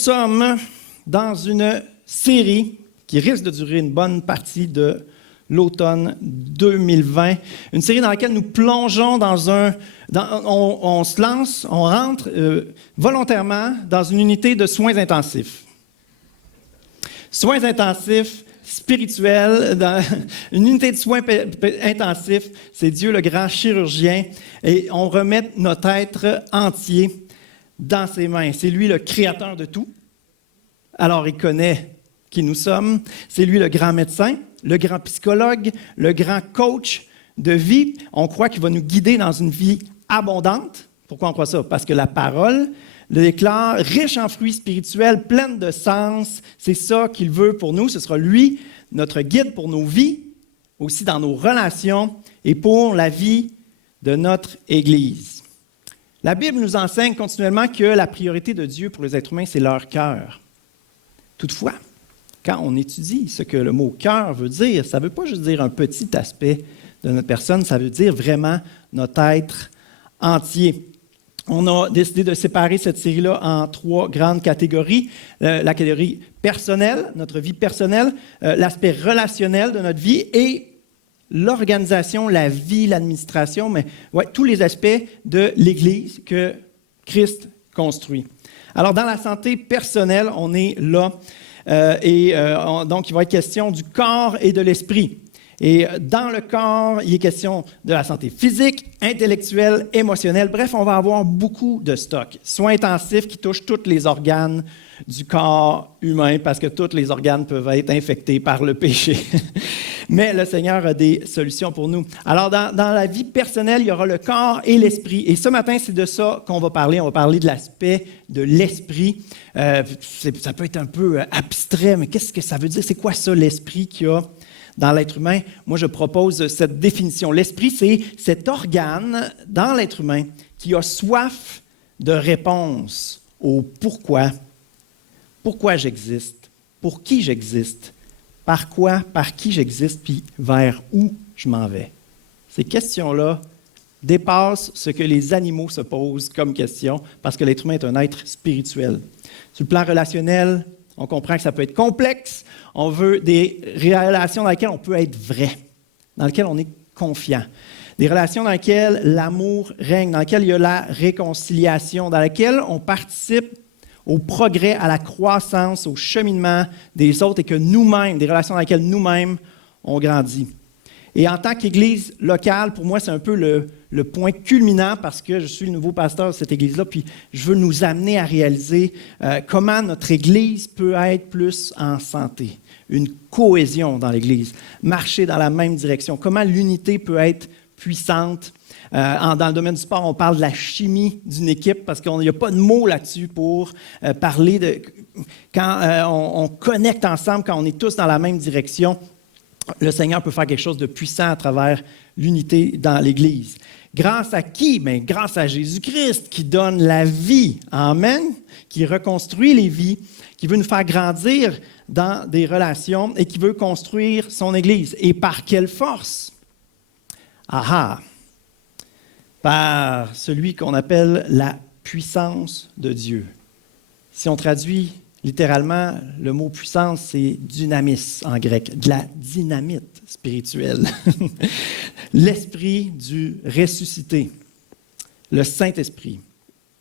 sommes dans une série qui risque de durer une bonne partie de l'automne 2020. Une série dans laquelle nous plongeons on se lance, on rentre volontairement dans une unité de soins intensifs. Soins intensifs spirituels, dans une unité de soins intensifs, c'est Dieu le grand chirurgien et on remet notre être entier dans ses mains. C'est lui le créateur de tout. Alors il connaît qui nous sommes. C'est lui le grand médecin, le grand psychologue, le grand coach de vie. On croit qu'il va nous guider dans une vie abondante. Pourquoi on croit ça? Parce que la parole le déclare riche en fruits spirituels, pleine de sens. C'est ça qu'il veut pour nous. Ce sera lui, notre guide pour nos vies, aussi dans nos relations et pour la vie de notre Église. La Bible nous enseigne continuellement que la priorité de Dieu pour les êtres humains, c'est leur cœur. Toutefois, quand on étudie ce que le mot « cœur » veut dire, ça ne veut pas juste dire un petit aspect de notre personne, ça veut dire vraiment notre être entier. On a décidé de séparer cette série-là en 3 grandes catégories. La catégorie personnelle, notre vie personnelle, l'aspect relationnel de notre vie et l'organisation, la vie, l'administration, mais tous les aspects de l'Église que Christ construit. Alors, dans la santé personnelle, on est là. Donc, il va être question du corps et de l'esprit. Et dans le corps, il est question de la santé physique, intellectuelle, émotionnelle. Bref, on va avoir beaucoup de stock. Soins intensifs qui touchent tous les organes du corps humain parce que tous les organes peuvent être infectés par le péché. Mais le Seigneur a des solutions pour nous. Alors, dans la vie personnelle, il y aura le corps et l'esprit. Et ce matin, c'est de ça qu'on va parler. On va parler de l'aspect de l'esprit. Ça peut être un peu abstrait, mais qu'est-ce que ça veut dire? C'est quoi ça, l'esprit qu'il y a dans l'être humain? Moi, je propose cette définition. L'esprit, c'est cet organe dans l'être humain qui a soif de réponse au pourquoi. Pourquoi j'existe? Pour qui j'existe? Par quoi, par qui j'existe, puis vers où je m'en vais? Ces questions-là dépassent ce que les animaux se posent comme question, parce que l'être humain est un être spirituel. Sur le plan relationnel, on comprend que ça peut être complexe. On veut des relations dans lesquelles on peut être vrai, dans lesquelles on est confiant. Des relations dans lesquelles l'amour règne, dans lesquelles il y a la réconciliation, dans lesquelles on participe au progrès, à la croissance, au cheminement des autres et que nous-mêmes, des relations dans lesquelles nous-mêmes, on grandit. Et en tant qu'Église locale, pour moi, c'est un peu le point culminant parce que je suis le nouveau pasteur de cette Église-là, puis je veux nous amener à réaliser comment notre Église peut être plus en santé, une cohésion dans l'Église, marcher dans la même direction, comment l'unité peut être puissante. Dans le domaine du sport, on parle de la chimie d'une équipe parce qu'il n'y a pas de mots là-dessus pour parler de quand on connecte ensemble, quand on est tous dans la même direction. Le Seigneur peut faire quelque chose de puissant à travers l'unité dans l'Église. Grâce à qui? Bien, grâce à Jésus-Christ qui donne la vie. Amen. Qui reconstruit les vies, qui veut nous faire grandir dans des relations et qui veut construire son Église. Et par quelle force? Par celui qu'on appelle la puissance de Dieu. Si on traduit littéralement, le mot puissance, c'est dynamis en grec, de la dynamite spirituelle. L'esprit du ressuscité, le Saint-Esprit,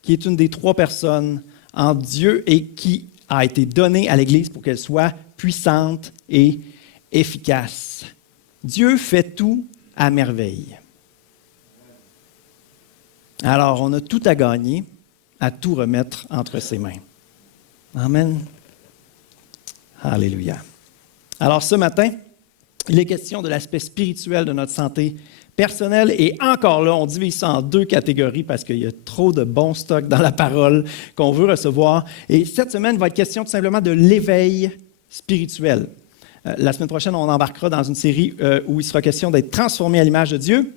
qui est une des 3 personnes en Dieu et qui a été donné à l'Église pour qu'elle soit puissante et efficace. Dieu fait tout à merveille. Alors, on a tout à gagner, à tout remettre entre ses mains. Amen. Alléluia. Alors, ce matin, il est question de l'aspect spirituel de notre santé personnelle. Et encore là, on divise ça en 2 catégories parce qu'il y a trop de bons stocks dans la parole qu'on veut recevoir. Et cette semaine, il va être question tout simplement de l'éveil spirituel. La semaine prochaine, on embarquera dans une série où il sera question d'être transformé à l'image de Dieu.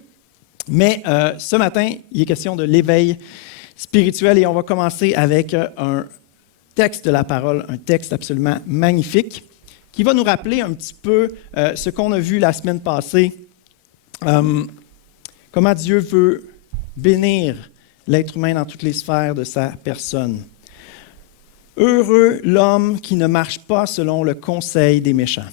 Mais ce matin, il est question de l'éveil spirituel et on va commencer avec un texte de la parole, un texte absolument magnifique qui va nous rappeler un petit peu ce qu'on a vu la semaine passée, comment Dieu veut bénir l'être humain dans toutes les sphères de sa personne. Heureux l'homme qui ne marche pas selon le conseil des méchants,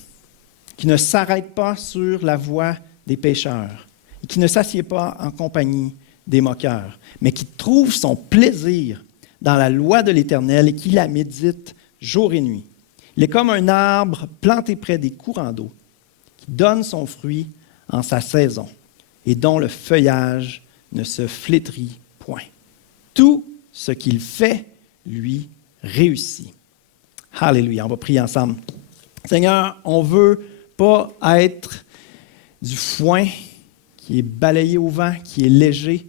qui ne s'arrête pas sur la voie des pécheurs, et qui ne s'assied pas en compagnie des moqueurs, mais qui trouve son plaisir dans la loi de l'Éternel et qui la médite jour et nuit. Il est comme un arbre planté près des courants d'eau, qui donne son fruit en sa saison et dont le feuillage ne se flétrit point. Tout ce qu'il fait, lui, réussit. Alléluia. On va prier ensemble. Seigneur, on ne veut pas être du foin qui est balayé au vent, qui est léger.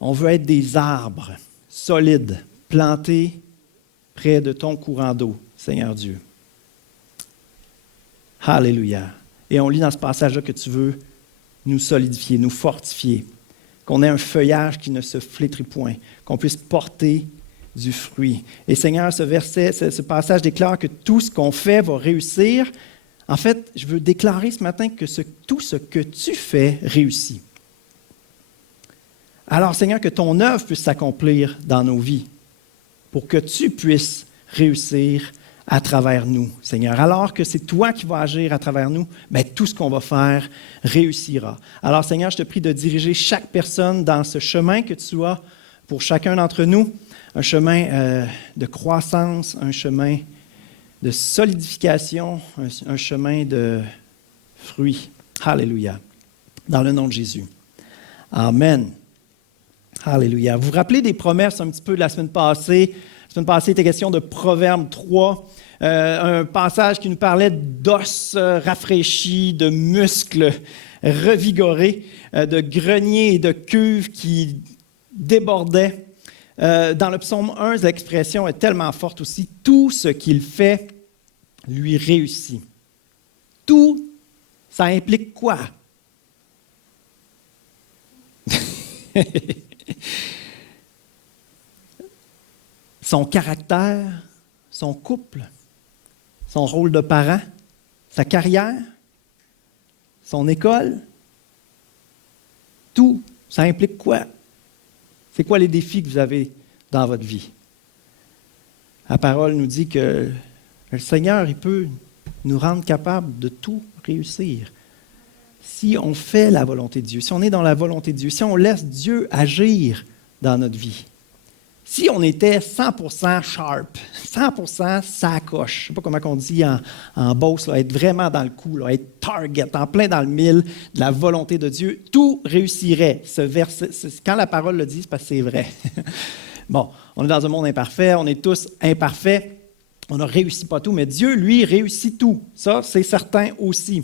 On veut être des arbres solides, plantés près de ton courant d'eau, Seigneur Dieu. Alléluia. Et on lit dans ce passage-là que tu veux nous solidifier, nous fortifier, qu'on ait un feuillage qui ne se flétrit point, qu'on puisse porter du fruit. Et Seigneur, ce verset, ce passage déclare que tout ce qu'on fait va réussir. En fait, je veux déclarer ce matin que tout ce que tu fais réussit. Alors, Seigneur, que ton œuvre puisse s'accomplir dans nos vies pour que tu puisses réussir à travers nous, Seigneur. Alors que c'est toi qui vas agir à travers nous, bien, tout ce qu'on va faire réussira. Alors, Seigneur, je te prie de diriger chaque personne dans ce chemin que tu as pour chacun d'entre nous, un chemin de croissance, un chemin de solidification, un chemin de fruits. Alléluia. Dans le nom de Jésus. Amen. Alléluia. Vous vous rappelez des promesses un petit peu de la semaine passée? La semaine passée, il était question de Proverbe 3, un passage qui nous parlait d'os rafraîchis, de muscles revigorés, de greniers et de cuves qui débordaient. Dans le psaume 1, l'expression est tellement forte aussi. Tout ce qu'il fait lui réussit. Tout, ça implique quoi? Son caractère, son couple, son rôle de parent, sa carrière, son école. Tout, ça implique quoi? C'est quoi les défis que vous avez dans votre vie? La parole nous dit que le Seigneur, il peut nous rendre capables de tout réussir. Si on fait la volonté de Dieu, si on est dans la volonté de Dieu, si on laisse Dieu agir dans notre vie. Si on était 100% sharp, 100% sacoche, je ne sais pas comment on dit en Beauce, là, être vraiment dans le coup, là, être target, en plein dans le mille de la volonté de Dieu, tout réussirait. Ce verset, quand la parole le dit, c'est parce que c'est vrai. Bon, on est dans un monde imparfait, on est tous imparfaits, on ne réussit pas tout, mais Dieu, lui, réussit tout. Ça, c'est certain aussi.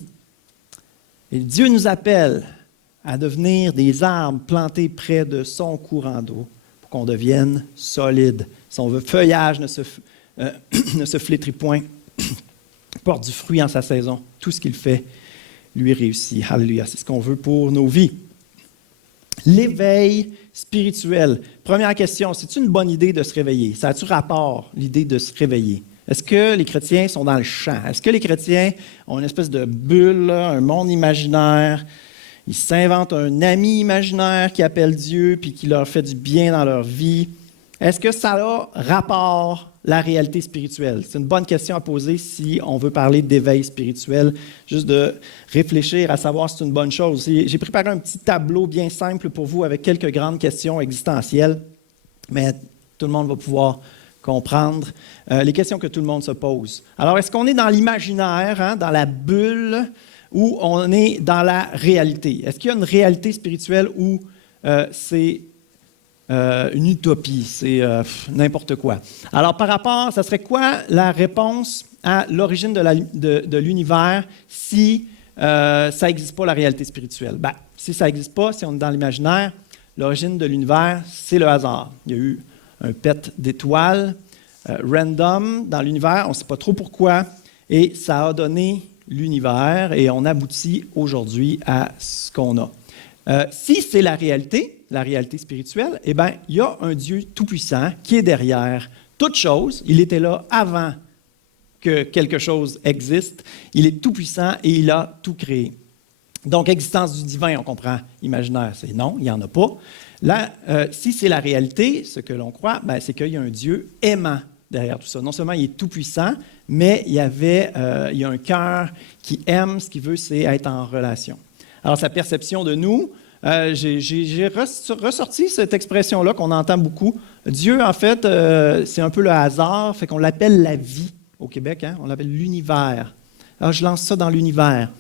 Et Dieu nous appelle à devenir des arbres plantés près de son courant d'eau, qu'on devienne solide. Son feuillage ne se flétrit point, porte du fruit en sa saison. Tout ce qu'il fait, lui réussit. Alléluia, c'est ce qu'on veut pour nos vies. L'éveil spirituel. Première question, c'est-tu une bonne idée de se réveiller? Ça a-tu rapport, l'idée de se réveiller? Est-ce que les chrétiens sont dans le champ? Est-ce que les chrétiens ont une espèce de bulle, là, un monde imaginaire? Ils s'inventent un ami imaginaire qui appelle Dieu puis qui leur fait du bien dans leur vie. Est-ce que ça a rapport la réalité spirituelle? C'est une bonne question à poser si on veut parler d'éveil spirituel, juste de réfléchir à savoir si c'est une bonne chose. J'ai préparé un petit tableau bien simple pour vous avec quelques grandes questions existentielles, mais tout le monde va pouvoir comprendre les questions que tout le monde se pose. Alors, est-ce qu'on est dans l'imaginaire, dans la bulle, ou on est dans la réalité? Est-ce qu'il y a une réalité spirituelle ou c'est une utopie, c'est n'importe quoi? Alors, par rapport, ça serait quoi la réponse à l'origine de l'univers si ça n'existe pas, la réalité spirituelle? Ben, si ça n'existe pas, si on est dans l'imaginaire, l'origine de l'univers, c'est le hasard. Il y a eu un pet d'étoiles random dans l'univers, on ne sait pas trop pourquoi, et ça a donné l'univers et on aboutit aujourd'hui à ce qu'on a. Si c'est la réalité spirituelle, eh bien, il y a un Dieu tout-puissant qui est derrière toute chose. Il était là avant que quelque chose existe. Il est tout-puissant et il a tout créé. Donc, existence du divin, on comprend. Imaginaire, c'est non, il n'y en a pas. Là, si c'est la réalité, ce que l'on croit, ben, c'est qu'il y a un Dieu aimant derrière tout ça. Non seulement il est tout-puissant, mais il y a un cœur qui aime, ce qu'il veut, c'est être en relation. Alors, sa perception de nous, j'ai ressorti cette expression-là qu'on entend beaucoup. Dieu, en fait, c'est un peu le hasard, fait qu'on l'appelle la vie au Québec, hein? On l'appelle l'univers. Alors, je lance ça dans l'univers.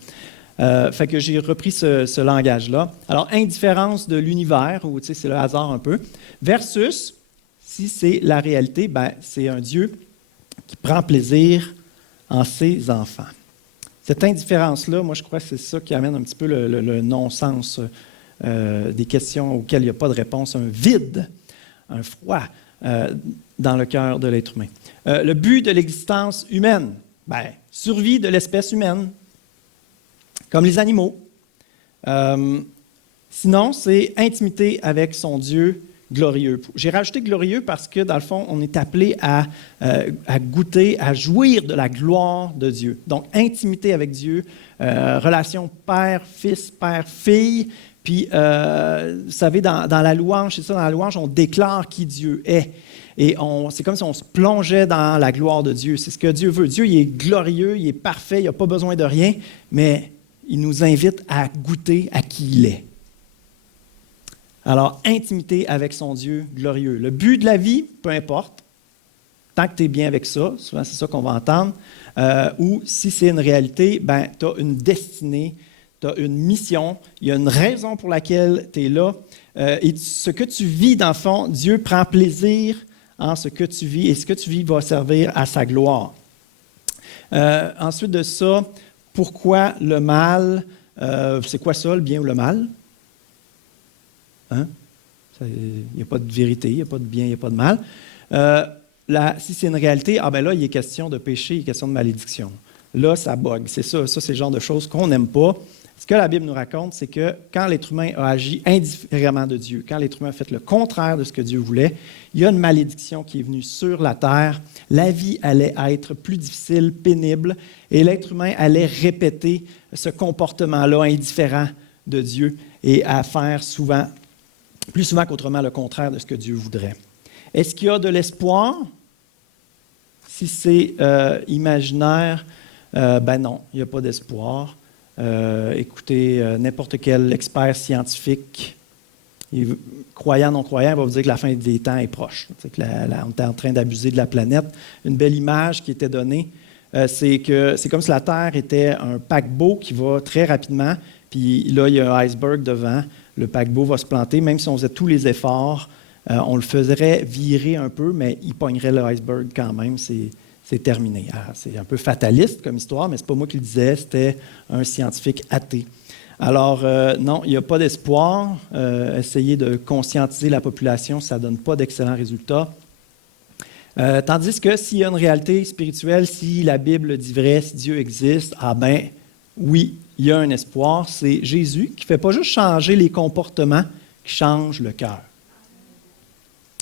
Fait que j'ai repris ce langage-là. Alors, indifférence de l'univers, ou tu sais, c'est le hasard un peu, versus, si c'est la réalité, ben, c'est un Dieu qui prend plaisir en ses enfants. Cette indifférence-là, moi, je crois que c'est ça qui amène un petit peu le non-sens des questions auxquelles il n'y a pas de réponse, un vide, un froid dans le cœur de l'être humain. Le but de l'existence humaine, ben, survie de l'espèce humaine, comme les animaux. Sinon, c'est intimité avec son Dieu glorieux. J'ai rajouté glorieux parce que, dans le fond, on est appelé à goûter, à jouir de la gloire de Dieu. Donc, intimité avec Dieu, relation père-fils, père-fille. Puis, vous savez, dans la louange, c'est ça, dans la louange, on déclare qui Dieu est. Et c'est comme si on se plongeait dans la gloire de Dieu. C'est ce que Dieu veut. Dieu, il est glorieux, il est parfait, il n'a pas besoin de rien, mais il nous invite à goûter à qui il est. Alors, intimité avec son Dieu glorieux. Le but de la vie, peu importe, tant que tu es bien avec ça, souvent c'est ça qu'on va entendre, ou si c'est une réalité, ben, tu as une destinée, tu as une mission, il y a une raison pour laquelle tu es là. Et ce que tu vis, dans le fond, Dieu prend plaisir en ce que tu vis, et ce que tu vis va servir à sa gloire. Ensuite de ça, pourquoi le mal? C'est quoi ça, le bien ou le mal? Hein? Il n'y a pas de vérité, il n'y a pas de bien, il n'y a pas de mal. Si c'est une réalité, ben là, il est question de péché, il est question de malédiction. Là, ça bug. C'est ça, c'est le genre de choses qu'on n'aime pas. Ce que la Bible nous raconte, c'est que quand l'être humain a agi indifféremment de Dieu, quand l'être humain a fait le contraire de ce que Dieu voulait, il y a une malédiction qui est venue sur la terre. La vie allait être plus difficile, pénible, et l'être humain allait répéter ce comportement-là indifférent de Dieu et à faire plus souvent qu'autrement, le contraire de ce que Dieu voudrait. Est-ce qu'il y a de l'espoir? Si c'est imaginaire, ben non, il n'y a pas d'espoir. Écoutez, n'importe quel expert scientifique, croyant, non-croyant, va vous dire que la fin des temps est proche. On est en train d'abuser de la planète. Une belle image qui était donnée, c'est comme si la Terre était un paquebot qui va très rapidement, puis là, il y a un iceberg devant. Le paquebot va se planter, même si on faisait tous les efforts, on le ferait virer un peu, mais il pognerait l'iceberg quand même, c'est terminé. Alors, c'est un peu fataliste comme histoire, mais ce n'est pas moi qui le disais, c'était un scientifique athée. Alors, non, il n'y a pas d'espoir. Essayer de conscientiser la population, ça ne donne pas d'excellents résultats. Tandis que s'il y a une réalité spirituelle, si la Bible dit vrai, si Dieu existe, ben oui, il y a un espoir. C'est Jésus qui ne fait pas juste changer les comportements, qui change le cœur.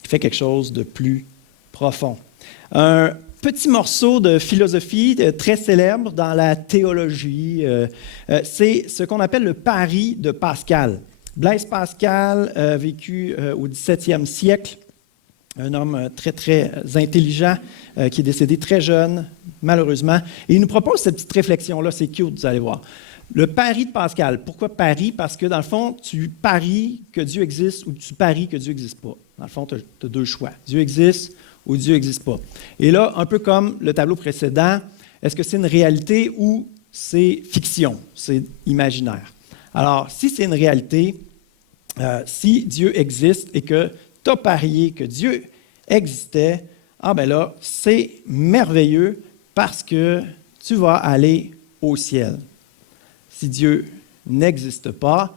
Il fait quelque chose de plus profond. Un petit morceau de philosophie très célèbre dans la théologie, c'est ce qu'on appelle le pari de Pascal. Blaise Pascal a vécu au 17e siècle, un homme très, très intelligent qui est décédé très jeune, malheureusement. Et il nous propose cette petite réflexion-là, c'est cute, vous allez voir. Le pari de Pascal. Pourquoi pari? Parce que, dans le fond, tu paries que Dieu existe ou tu paries que Dieu n'existe pas. Dans le fond, tu as deux choix. Dieu existe ou Dieu n'existe pas. Et là, un peu comme le tableau précédent, est-ce que c'est une réalité ou c'est fiction, c'est imaginaire? Alors, si c'est une réalité, si Dieu existe et que tu as parié que Dieu existait, ben là, c'est merveilleux parce que tu vas aller au ciel. Si Dieu n'existe pas,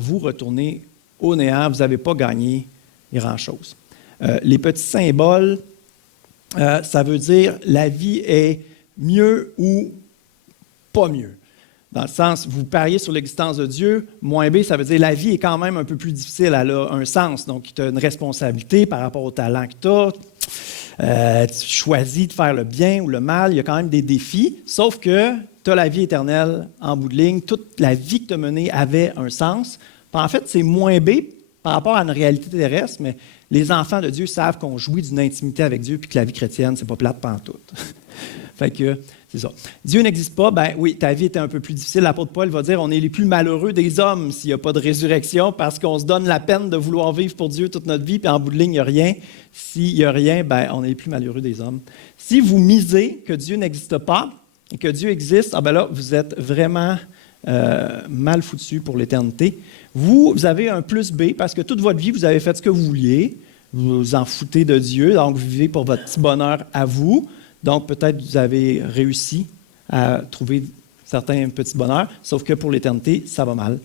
vous retournez au néant, vous n'avez pas gagné grand-chose. Les petits symboles, ça veut dire la vie est mieux ou pas mieux. Dans le sens, vous pariez sur l'existence de Dieu, moins B, ça veut dire la vie est quand même un peu plus difficile, elle a un sens. Donc, tu as une responsabilité par rapport au talent que tu as. Tu choisis de faire le bien ou le mal, il y a quand même des défis, sauf que tu as la vie éternelle en bout de ligne. Toute la vie que tu as menée avait un sens. En fait, c'est moins B par rapport à une réalité terrestre, mais les enfants de Dieu savent qu'on jouit d'une intimité avec Dieu puis que la vie chrétienne, c'est pas plate pantoute. Fait que, c'est ça. Dieu n'existe pas, ben oui, ta vie était un peu plus difficile. L'apôtre Paul va dire, on est les plus malheureux des hommes s'il n'y a pas de résurrection parce qu'on se donne la peine de vouloir vivre pour Dieu toute notre vie, puis en bout de ligne, il n'y a rien. S'il n'y a rien, ben on est les plus malheureux des hommes. Si vous misez que Dieu n'existe pas et que Dieu existe, ah ben là, vous êtes vraiment mal foutu pour l'éternité. Vous avez un plus B parce que toute votre vie, vous avez fait ce que vous vouliez. Vous vous en foutez de Dieu, donc vous vivez pour votre petit bonheur à vous. Donc, peut-être vous avez réussi à trouver certains petits bonheurs, sauf que pour l'éternité, ça va mal.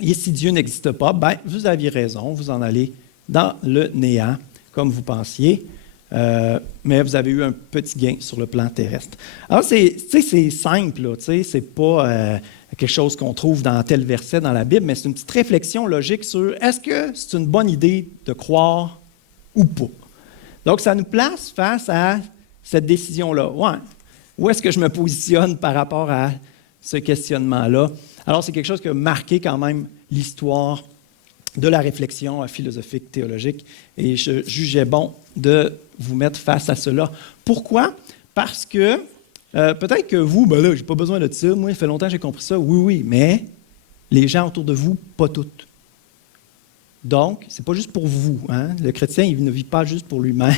Et si Dieu n'existe pas, ben, vous aviez raison, vous en allez dans le néant, comme vous pensiez, mais vous avez eu un petit gain sur le plan terrestre. Alors, c'est simple, là, c'est pas quelque chose qu'on trouve dans tel verset dans la Bible, mais c'est une petite réflexion logique sur est-ce que c'est une bonne idée de croire ou pas. Donc, ça nous place face à cette décision-là. Ouais. Où est-ce que je me positionne par rapport à ce questionnement-là? Alors, c'est quelque chose qui a marqué quand même l'histoire de la réflexion philosophique, théologique, et je jugeais bon de vous mettre face à cela. Pourquoi? Parce que peut-être que vous, ben là, je n'ai pas besoin de ça, moi, ça fait longtemps que j'ai compris ça, oui, mais les gens autour de vous, pas toutes. Donc, ce n'est pas juste pour vous. Hein? Le chrétien, il ne vit pas juste pour lui-même,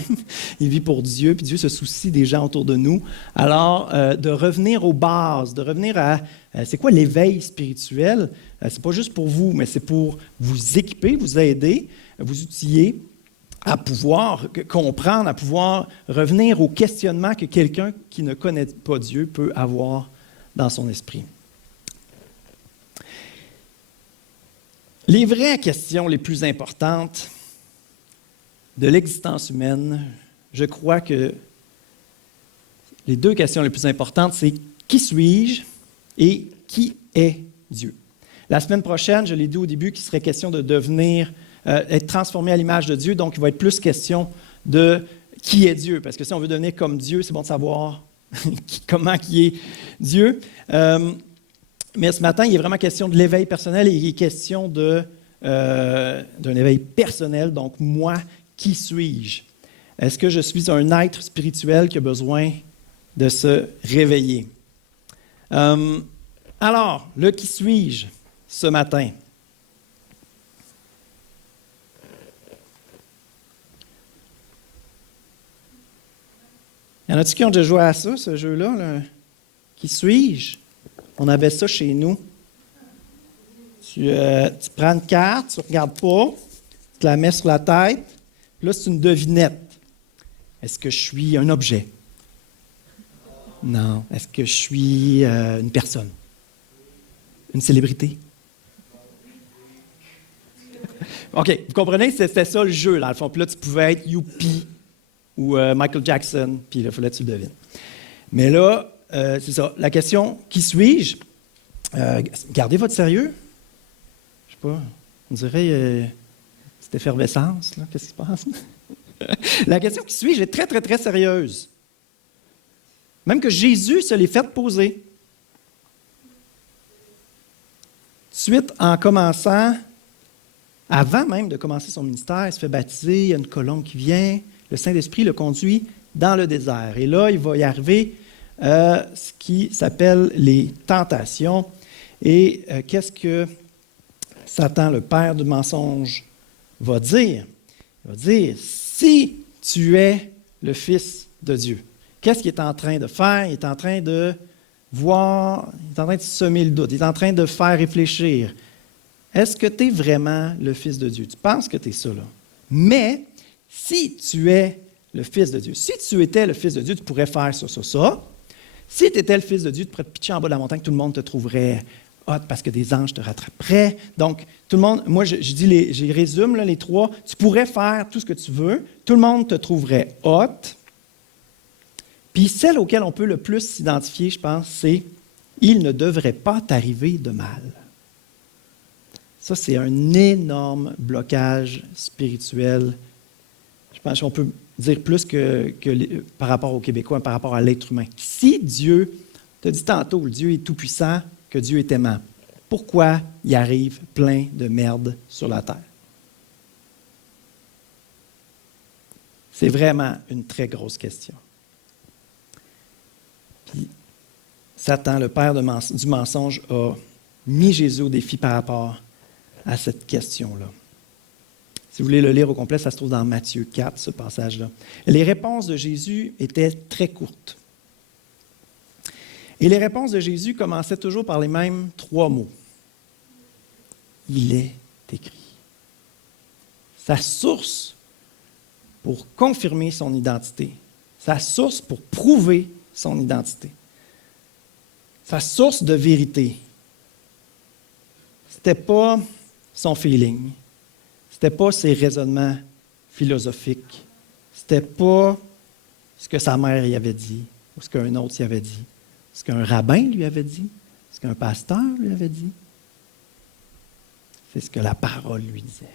il vit pour Dieu, puis Dieu se soucie des gens autour de nous. Alors, de revenir aux bases, de revenir à, c'est quoi l'éveil spirituel? Ce n'est pas juste pour vous, mais c'est pour vous équiper, vous aider, vous outiller à pouvoir comprendre, à pouvoir revenir au questionnement que quelqu'un qui ne connaît pas Dieu peut avoir dans son esprit. Les vraies questions les plus importantes de l'existence humaine, je crois que les deux questions les plus importantes, c'est qui suis-je et qui est Dieu? La semaine prochaine, je l'ai dit au début, qu'il serait question de devenir, être transformé à l'image de Dieu, donc il va être plus question de qui est Dieu, parce que si on veut devenir comme Dieu, c'est bon de savoir comment qui est Dieu. Mais ce matin, il est vraiment question de l'éveil personnel et il est question d'un éveil personnel. Donc, moi, qui suis-je? Est-ce que je suis un être spirituel qui a besoin de se réveiller? Alors, le qui suis-je ce matin? Y en a-t-il qui ont déjà joué à ça, ce jeu-là? Là? Qui suis-je? On avait ça chez nous. Tu prends une carte, tu ne regardes pas, tu te la mets sur la tête. Là, c'est une devinette. Est-ce que je suis un objet? Non. Est-ce que je suis une personne? Une célébrité? OK. Vous comprenez? C'était ça le jeu, dans le fond. Puis là, tu pouvais être Youpi ou Michael Jackson. Puis là, il fallait que tu le devines. Mais là, c'est ça. La question, qui suis-je? Gardez votre sérieux. Je sais pas, on dirait cette effervescence, là. Qu'est-ce qui se passe? La question, qui suis-je, est très, très, très sérieuse. Même que Jésus se l'est fait poser. Suite, en commençant, avant même de commencer son ministère, il se fait baptiser, il y a une colombe qui vient, le Saint-Esprit le conduit dans le désert. Et là, il va y arriver ce qui s'appelle les tentations. Et qu'est-ce que Satan, le père du mensonge, va dire? Il va dire, si tu es le Fils de Dieu, qu'est-ce qu'il est en train de faire? Il est en train de voir, il est en train de semer le doute, il est en train de faire réfléchir. Est-ce que tu es vraiment le Fils de Dieu? Tu penses que tu es ça, là. Mais si tu es le Fils de Dieu, si tu étais le Fils de Dieu, tu pourrais faire ça, ça, ça. Si tu étais le Fils de Dieu, tu pourrais te pitcher en bas de la montagne, tout le monde te trouverait hot parce que des anges te rattraperaient. Donc, tout le monde, moi, je résume là, les trois. Tu pourrais faire tout ce que tu veux. Tout le monde te trouverait hot. Puis celle auquel on peut le plus s'identifier, je pense, c'est « il ne devrait pas t'arriver de mal ». Ça, c'est un énorme blocage spirituel. Je pense qu'on peut dire plus que par rapport aux Québécois, par rapport à l'être humain. Si Dieu, tu as dit tantôt, le Dieu est tout-puissant, que Dieu est aimant, pourquoi il arrive plein de merde sur la terre? C'est vraiment une très grosse question. Puis, Satan, le père du mensonge, a mis Jésus au défi par rapport à cette question-là. Si vous voulez le lire au complet, ça se trouve dans Matthieu 4, ce passage-là. Les réponses de Jésus étaient très courtes. Et les réponses de Jésus commençaient toujours par les mêmes 3 mots. Il est écrit. Sa source pour confirmer son identité. Sa source pour prouver son identité. Sa source de vérité. Ce n'était pas son feeling. Ce n'était pas ses raisonnements philosophiques. Ce n'était pas ce que sa mère y avait dit, ou ce qu'un autre y avait dit, ce qu'un rabbin lui avait dit, ce qu'un pasteur lui avait dit. C'est ce que la parole lui disait.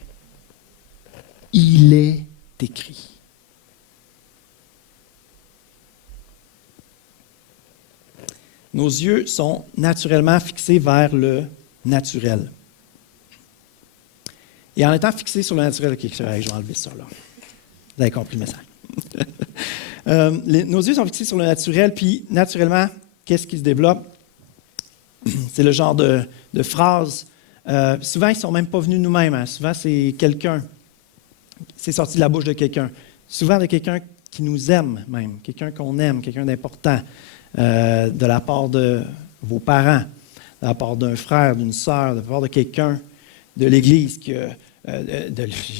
Il est écrit. Nos yeux sont naturellement fixés vers le naturel. Et en étant fixés sur le naturel, OK, je vais enlever ça là. Vous avez compris le message. Nos yeux sont fixés sur le naturel, puis naturellement, qu'est-ce qui se développe? C'est le genre de phrases. Souvent, ils ne sont même pas venus nous-mêmes. Hein. Souvent, c'est quelqu'un. C'est sorti de la bouche de quelqu'un. Souvent de quelqu'un qui nous aime même, quelqu'un qu'on aime, quelqu'un d'important, de la part de vos parents, de la part d'un frère, d'une sœur, de la part de quelqu'un de l'Église, j'ai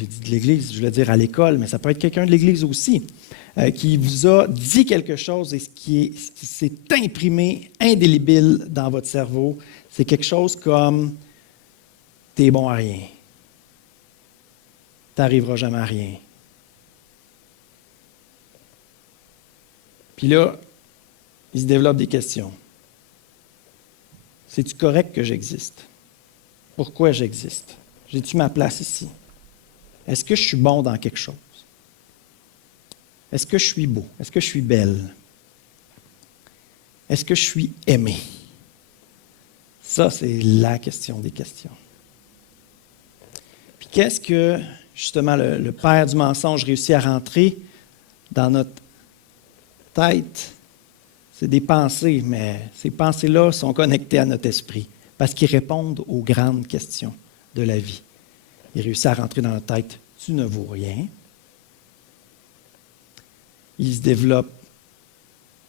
dit de l'Église, je voulais dire à l'école, mais ça peut être quelqu'un de l'Église aussi, qui vous a dit quelque chose et ce qui s'est imprimé indélébile dans votre cerveau, c'est quelque chose comme « t'es bon à rien ». T'arriveras jamais à rien. Puis là, il se développe des questions. C'est-tu correct que j'existe? Pourquoi j'existe? J'ai-tu ma place ici? Est-ce que je suis bon dans quelque chose? Est-ce que je suis beau? Est-ce que je suis belle? Est-ce que je suis aimé? Ça, c'est la question des questions. Puis qu'est-ce que, justement, le père du mensonge réussit à rentrer dans notre tête? C'est des pensées, mais ces pensées-là sont connectées à notre esprit parce qu'ils répondent aux grandes questions de la vie. Il réussit à rentrer dans notre tête, tu ne vaux rien. Il se développe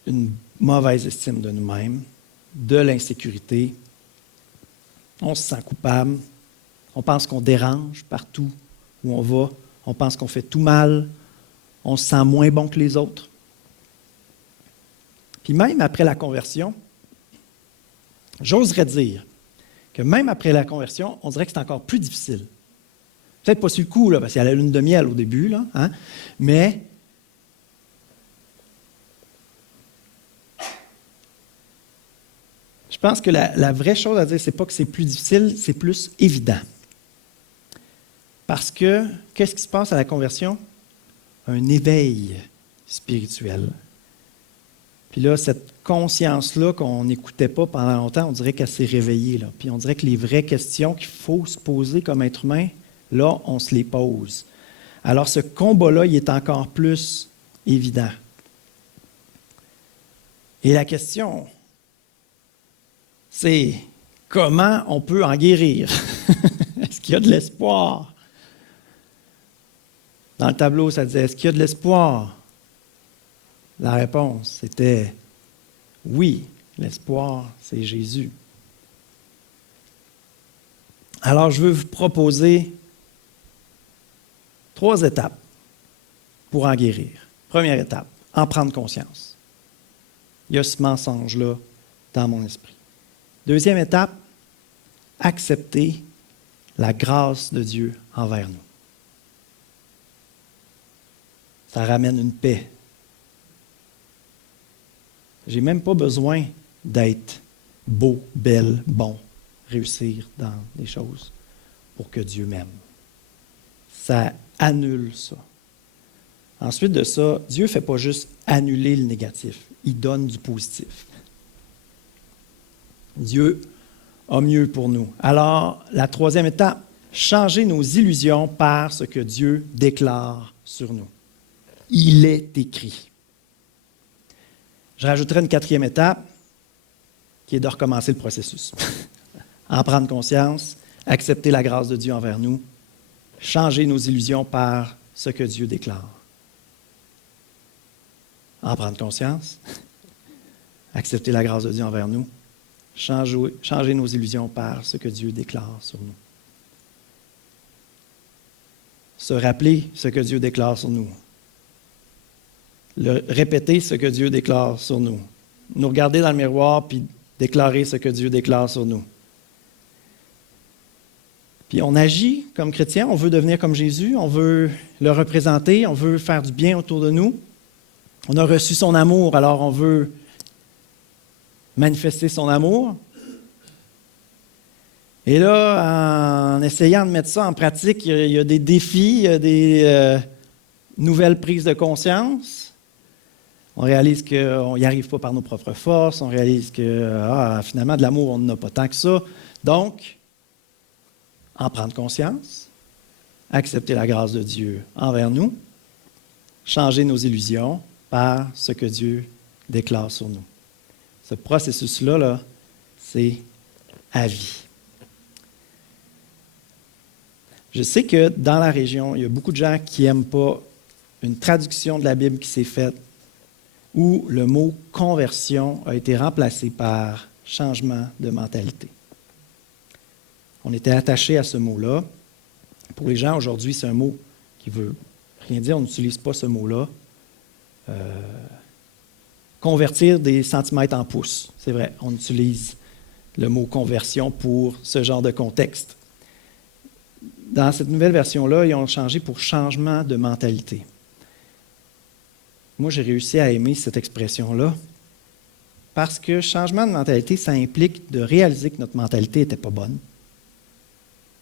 une mauvaise estime de nous-mêmes, de l'insécurité. On se sent coupable. On pense qu'on dérange partout où on va. On pense qu'on fait tout mal. On se sent moins bon que les autres. Puis même après la conversion, j'oserais dire que même après la conversion, on dirait que c'est encore plus difficile. Peut-être pas sur le coup, là, parce qu'il y a la lune de miel au début, là, hein? Mais je pense que la vraie chose à dire, c'est pas que c'est plus difficile, c'est plus évident. Parce que, qu'est-ce qui se passe à la conversion? Un éveil spirituel. Puis là, cette conscience-là qu'on n'écoutait pas pendant longtemps, on dirait qu'elle s'est réveillée. Là. Puis on dirait que les vraies questions qu'il faut se poser comme être humain, là, on se les pose. Alors ce combat-là, il est encore plus évident. Et la question, c'est comment on peut en guérir? Est-ce qu'il y a de l'espoir? Dans le tableau, ça disait, est-ce qu'il y a de l'espoir? La réponse, c'était oui, l'espoir, c'est Jésus. Alors, je veux vous proposer 3 étapes pour en guérir. Première étape, en prendre conscience. Il y a ce mensonge-là dans mon esprit. Deuxième étape, accepter la grâce de Dieu envers nous. Ça ramène une paix. Je n'ai même pas besoin d'être beau, belle, bon, réussir dans des choses pour que Dieu m'aime. Ça annule ça. Ensuite de ça, Dieu ne fait pas juste annuler le négatif, il donne du positif. Dieu a mieux pour nous. Alors, la 3e étape, changer nos illusions par ce que Dieu déclare sur nous. il est écrit. Je rajouterai une quatrième étape, qui est de recommencer le processus. En prendre conscience, accepter la grâce de Dieu envers nous, changer nos illusions par ce que Dieu déclare. En prendre conscience, accepter la grâce de Dieu envers nous, changer nos illusions par ce que Dieu déclare sur nous. Se rappeler ce que Dieu déclare sur nous. Répéter ce que Dieu déclare sur nous. Nous regarder dans le miroir puis déclarer ce que Dieu déclare sur nous. Puis on agit comme chrétien, on veut devenir comme Jésus, on veut le représenter, on veut faire du bien autour de nous. On a reçu son amour, alors on veut manifester son amour. Et là, en essayant de mettre ça en pratique, il y a des défis, il y a des nouvelles prises de conscience. On réalise qu'on n'y arrive pas par nos propres forces, on réalise que finalement, de l'amour, on n'en a pas tant que ça. Donc, en prendre conscience, accepter la grâce de Dieu envers nous, changer nos illusions par ce que Dieu déclare sur nous. Ce processus-là, c'est à vie. Je sais que dans la région, il y a beaucoup de gens qui n'aiment pas une traduction de la Bible qui s'est faite où le mot « conversion » a été remplacé par « changement de mentalité ». On était attaché à ce mot-là. Pour les gens, aujourd'hui, c'est un mot qui ne veut rien dire. On n'utilise pas ce mot-là. Convertir des centimètres en pouces. C'est vrai, on utilise le mot « conversion » pour ce genre de contexte. Dans cette nouvelle version-là, ils ont changé pour « changement de mentalité ». Moi, j'ai réussi à aimer cette expression-là parce que changement de mentalité, ça implique de réaliser que notre mentalité n'était pas bonne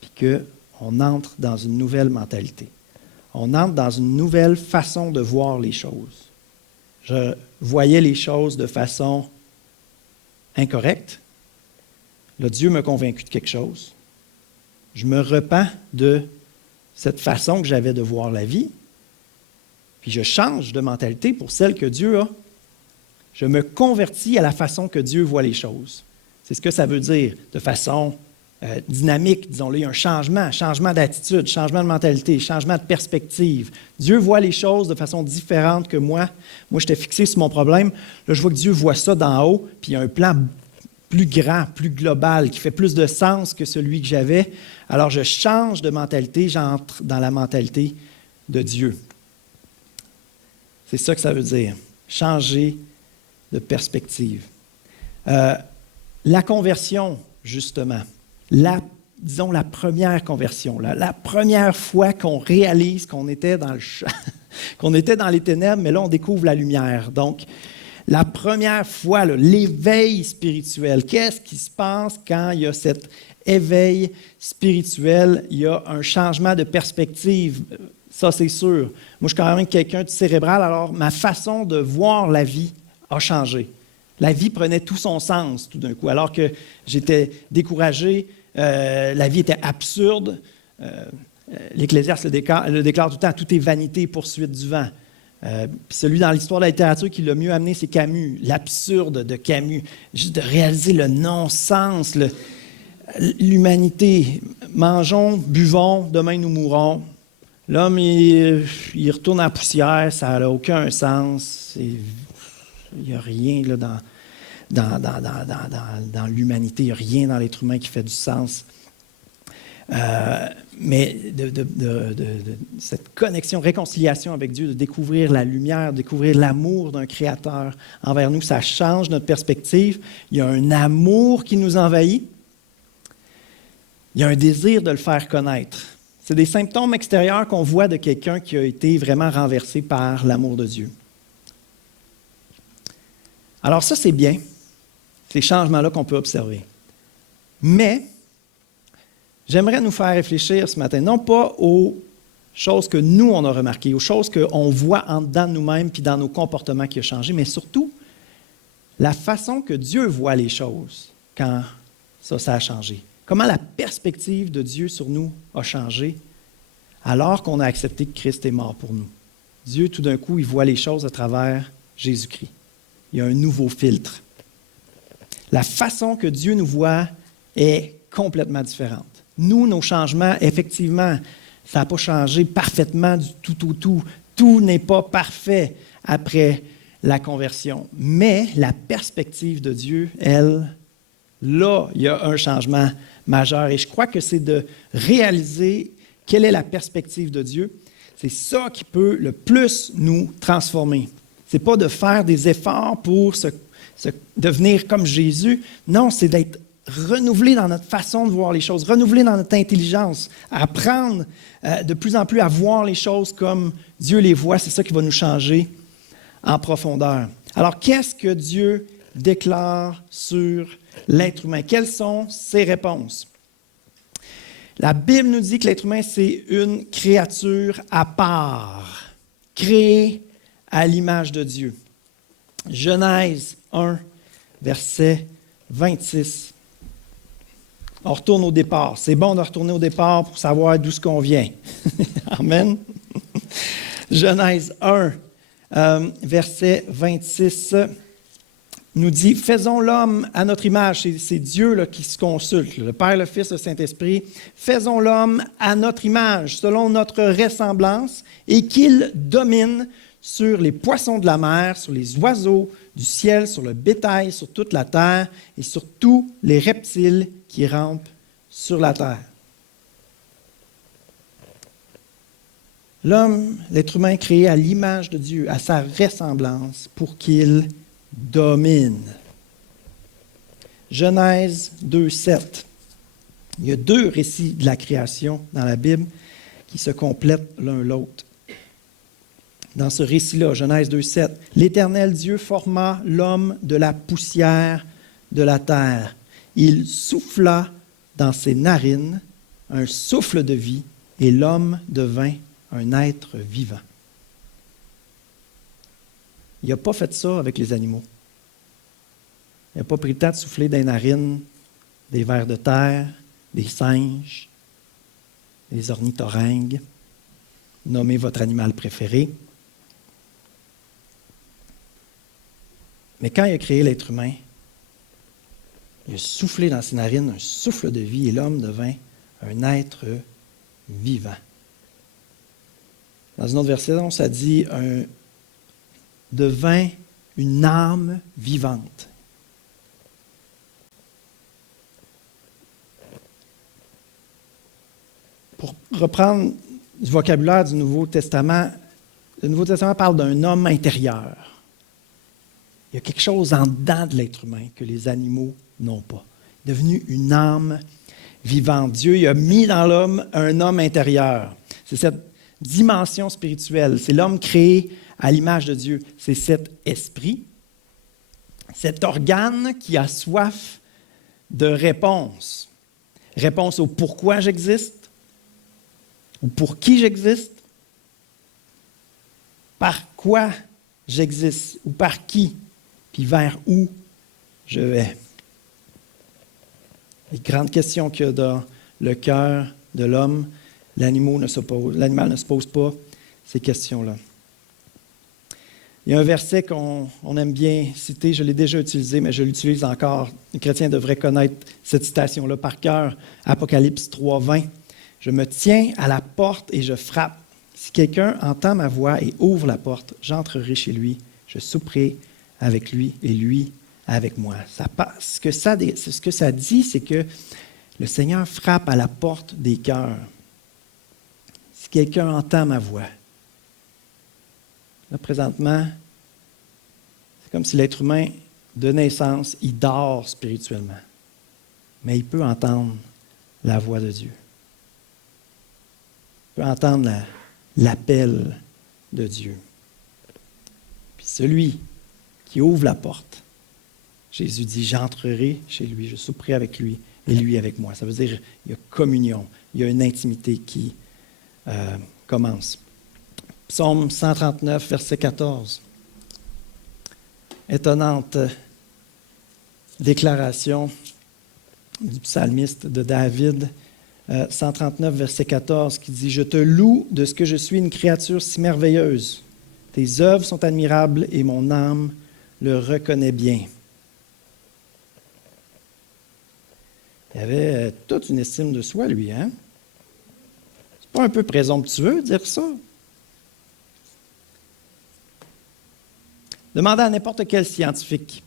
puis qu'on entre dans une nouvelle mentalité. On entre dans une nouvelle façon de voir les choses. Je voyais les choses de façon incorrecte. Là, Dieu m'a convaincu de quelque chose. Je me repens de cette façon que j'avais de voir la vie. Puis je change de mentalité pour celle que Dieu a. Je me convertis à la façon que Dieu voit les choses. C'est ce que ça veut dire de façon dynamique, disons-le. Il y a un changement d'attitude, changement de mentalité, changement de perspective. Dieu voit les choses de façon différente que moi. Moi, j'étais fixé sur mon problème. Là, je vois que Dieu voit ça d'en haut, puis il y a un plan plus grand, plus global, qui fait plus de sens que celui que j'avais. Alors, je change de mentalité, j'entre dans la mentalité de Dieu. C'est ça que ça veut dire, changer de perspective. La conversion, justement, disons la première conversion, la première fois qu'on réalise qu'on était dans le champ, qu'on était dans les ténèbres, mais là, on découvre la lumière. Donc, la première fois, l'éveil spirituel, qu'est-ce qui se passe quand il y a cet éveil spirituel? Il y a un changement de perspective. Ça, c'est sûr. Moi, je suis quand même quelqu'un de cérébral, alors ma façon de voir la vie a changé. La vie prenait tout son sens tout d'un coup. Alors que j'étais découragé, la vie était absurde. L'Ecclésiaste le déclare tout le temps, tout est vanité, poursuite du vent. Puis celui dans l'histoire de la littérature qui l'a mieux amené, c'est Camus, l'absurde de Camus. Juste de réaliser le non-sens, l'humanité. Mangeons, buvons, demain nous mourrons. L'homme, il retourne en poussière, ça n'a aucun sens. Il n'y a rien là, dans l'humanité, il n'y a rien dans l'être humain qui fait du sens. Mais cette connexion, réconciliation avec Dieu, de découvrir la lumière, de découvrir l'amour d'un Créateur envers nous, ça change notre perspective. Il y a un amour qui nous envahit. Il y a un désir de le faire connaître. C'est des symptômes extérieurs qu'on voit de quelqu'un qui a été vraiment renversé par l'amour de Dieu. Alors ça, c'est bien, ces changements-là qu'on peut observer. Mais j'aimerais nous faire réfléchir ce matin, non pas aux choses que nous, on a remarquées, aux choses qu'on voit en dedans de nous-mêmes puis dans nos comportements qui ont changé, mais surtout la façon que Dieu voit les choses quand ça a changé. Comment la perspective de Dieu sur nous a changé alors qu'on a accepté que Christ est mort pour nous. Dieu, tout d'un coup, il voit les choses à travers Jésus-Christ. Il y a un nouveau filtre. La façon que Dieu nous voit est complètement différente. Nous, nos changements, effectivement, ça n'a pas changé parfaitement du tout au tout. Tout n'est pas parfait après la conversion. Mais la perspective de Dieu, elle, là, il y a un changement majeur. Et je crois que c'est de réaliser quelle est la perspective de Dieu. C'est ça qui peut le plus nous transformer. Ce n'est pas de faire des efforts pour devenir comme Jésus. Non, c'est d'être renouvelé dans notre façon de voir les choses, renouvelé dans notre intelligence, apprendre de plus en plus à voir les choses comme Dieu les voit. C'est ça qui va nous changer en profondeur. Alors, qu'est-ce que Dieu déclare sur l'être humain? Quelles sont ses réponses? La Bible nous dit que l'être humain, c'est une créature à part, créée à l'image de Dieu. Genèse 1, verset 26. On retourne au départ. C'est bon de retourner au départ pour savoir d'où ce qu'on vient. Amen. Genèse 1, verset 26, nous dit « Faisons l'homme à notre image ». C'est Dieu là, qui se consulte, le Père, le Fils, le Saint-Esprit. « Faisons l'homme à notre image, selon notre ressemblance, et qu'il domine sur les poissons de la mer, sur les oiseaux du ciel, sur le bétail, sur toute la terre, et sur tous les reptiles qui rampent sur la terre. » L'homme, l'être humain créé à l'image de Dieu, à sa ressemblance, pour qu'il domine. Genèse 2, 7. Il y a deux récits de la création dans la Bible qui se complètent l'un l'autre. Dans ce récit-là, Genèse 2, 7, « L'Éternel Dieu forma l'homme de la poussière de la terre. Il souffla dans ses narines un souffle de vie, et l'homme devint un être vivant. » Il n'a pas fait ça avec les animaux. Il n'a pas pris le temps de souffler dans les narines des vers de terre, des singes, des ornithorynques. Nommez votre animal préféré. Mais quand il a créé l'être humain, il a soufflé dans ses narines un souffle de vie et l'homme devint un être vivant. Dans un autre verset, ça dit devint une âme vivante. Pour reprendre du vocabulaire du Nouveau Testament, le Nouveau Testament parle d'un homme intérieur. Il y a quelque chose en dedans de l'être humain que les animaux n'ont pas. Il est devenu une âme vivante. Dieu il a mis dans l'homme un homme intérieur. C'est cette dimension spirituelle. C'est l'homme créé à l'image de Dieu. C'est cet esprit, cet organe qui a soif de réponse. Réponse au pourquoi j'existe, ou pour qui j'existe, par quoi j'existe, ou par qui, puis vers où je vais. Les grandes questions qu'il y a dans le cœur de l'homme, l'animal ne se pose pas ces questions-là. Il y a un verset qu'on aime bien citer, je l'ai déjà utilisé, mais je l'utilise encore. Les chrétiens devraient connaître cette citation-là par cœur. Apocalypse 3, 20. « Je me tiens à la porte et je frappe. Si quelqu'un entend ma voix et ouvre la porte, j'entrerai chez lui, je souperai avec lui et lui avec moi. » Ce que ça dit, c'est que le Seigneur frappe à la porte des cœurs. Si quelqu'un entend ma voix, là, présentement, c'est comme si l'être humain, de naissance, il dort spirituellement. Mais il peut entendre la voix de Dieu. Il peut entendre l'appel de Dieu. Puis celui qui ouvre la porte, Jésus dit, j'entrerai chez lui, je souperai avec lui et lui avec moi. Ça veut dire qu'il y a communion, il y a une intimité qui commence. Psaume 139, verset 14. Étonnante déclaration du psalmiste de David, 139, verset 14, qui dit « Je te loue de ce que je suis une créature si merveilleuse. Tes œuvres sont admirables et mon âme le reconnaît bien. Il avait toute une estime de soi, lui, hein? C'est pas un peu présomptueux de dire ça? Demandez à n'importe quel scientifique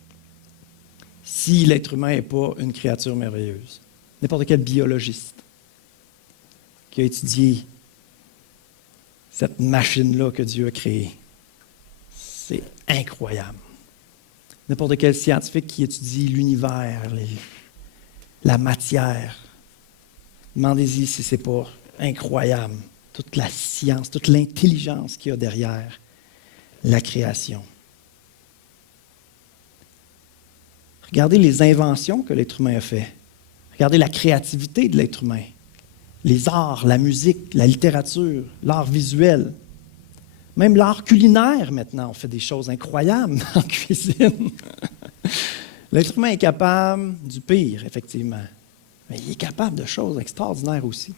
si l'être humain n'est pas une créature merveilleuse. N'importe quel biologiste qui a étudié cette machine-là que Dieu a créée. C'est incroyable. N'importe quel scientifique qui étudie l'univers, la matière. Demandez-y si ce n'est pas incroyable. Toute la science, toute l'intelligence qu'il y a derrière la création. Regardez les inventions que l'être humain a faites. Regardez la créativité de l'être humain. Les arts, la musique, la littérature, l'art visuel. Même l'art culinaire, maintenant, on fait des choses incroyables en cuisine. L'être humain est capable du pire, effectivement. Mais il est capable de choses extraordinaires aussi.